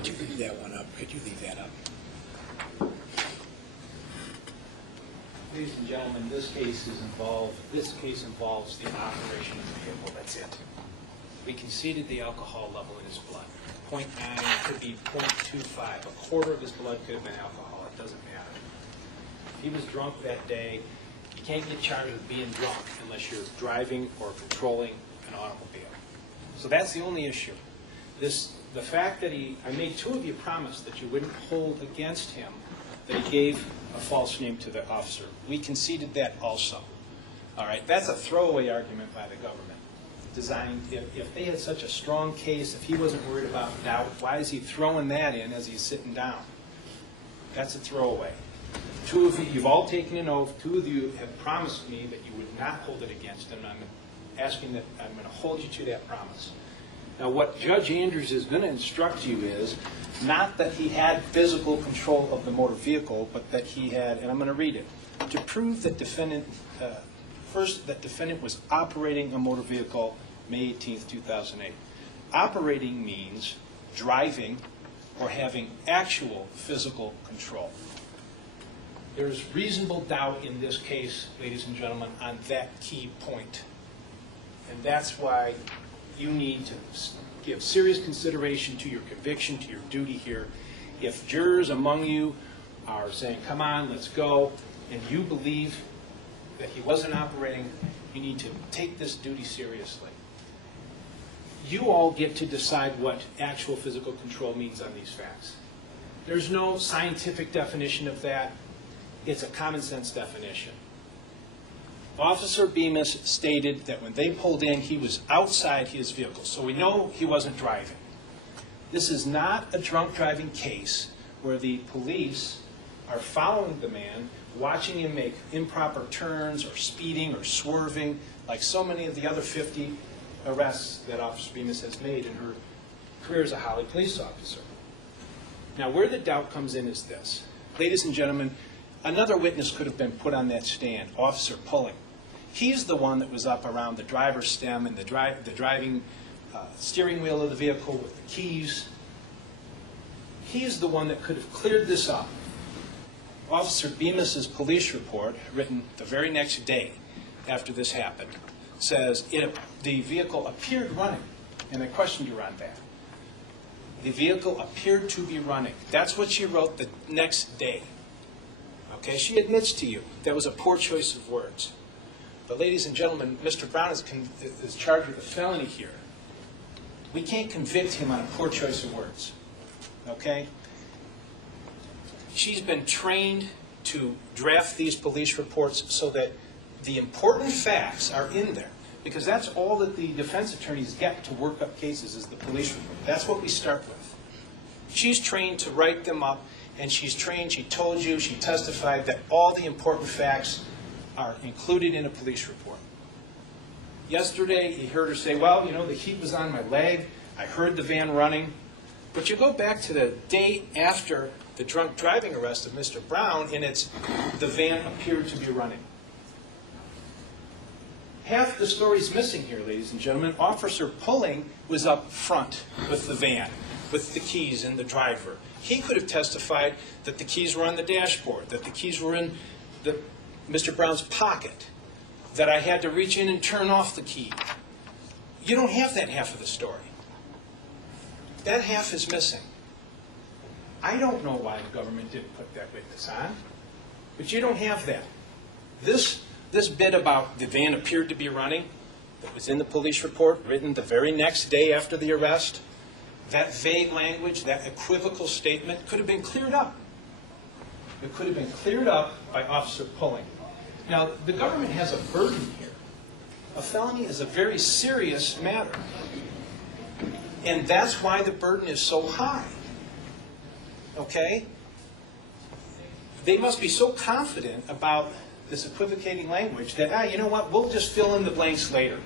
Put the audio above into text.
Could you leave that one up? Could you leave that up? Ladies and gentlemen, this case involves the operation of the vehicle. That's it. We conceded the alcohol level in his blood. 0.9 could be 0.25. A quarter of his blood could have been alcohol. It doesn't matter. If he was drunk that day, you can't get charged with being drunk unless you're driving or controlling an automobile. So that's the only issue. The fact that I made two of you promise that you wouldn't hold against him that he gave a false name to the officer. We conceded that also. All right, that's a throwaway argument by the government. Designed, if they had such a strong case, if he wasn't worried about doubt, why is he throwing that in as he's sitting down? That's a throwaway. Two of you, you've all taken an oath. Two of you have promised me that you would not hold it against him. I'm asking that I'm going to hold you to that promise. Now, what Judge Andrews is going to instruct you is not that he had physical control of the motor vehicle, but that he had, and I'm going to read it, to prove that defendant, first, that defendant was operating a motor vehicle May 18th, 2008. Operating means driving or having actual physical control. There's reasonable doubt in this case, ladies and gentlemen, on that key point. And that's why you need to give serious consideration to your conviction, to your duty here. If jurors among you are saying, come on, let's go, and you believe that he wasn't operating, you need to take this duty seriously. You all get to decide what actual physical control means on these facts. There's no scientific definition of that. It's a common sense definition. Officer Bemis stated that when they pulled in, he was outside his vehicle, so we know he wasn't driving. This is not a drunk driving case where the police are following the man, watching him make improper turns or speeding or swerving, like so many of the other 50 arrests that Officer Bemis has made in her career as a Holly police officer. Now, where the doubt comes in is this. Ladies and gentlemen, another witness could have been put on that stand, Officer Pulling. He's the one that was up around the driver's stem and the driving steering wheel of the vehicle with the keys. He's the one that could have cleared this up. Officer Bemis's police report, written the very next day after this happened, says the vehicle appeared running, and I questioned her on that. The vehicle appeared to be running. That's what she wrote the next day. Okay, she admits to you that was a poor choice of words. But ladies and gentlemen, Mr. Brown is charged with a felony here. We can't convict him on a poor choice of words. Okay? She's been trained to draft these police reports so that the important facts are in there. Because that's all that the defense attorneys get to work up cases is the police report. That's what we start with. She's trained to write them up, and she's trained, she told you, she testified that all the important facts are included in a police report. Yesterday, you heard her say, well, you know, the heat was on my leg, I heard the van running. But you go back to the day after the drunk driving arrest of Mr. Brown, and it's the van appeared to be running. Half the story's missing here, ladies and gentlemen. Officer Pulling was up front with the van, with the keys and the driver. He could have testified that the keys were on the dashboard, that the keys were in Mr. Brown's pocket, that I had to reach in and turn off the key. You don't have that half of the story. That half is missing. I don't know why the government didn't put that witness on, but you don't have that. This bit about the van appeared to be running, that was in the police report, written the very next day after the arrest, that vague language, that equivocal statement could have been cleared up. It could have been cleared up by Officer Pulling. Now, the government has a burden here. A felony is a very serious matter. And that's why the burden is so high. Okay? They must be so confident about this equivocating language that, you know what, we'll just fill in the blanks later.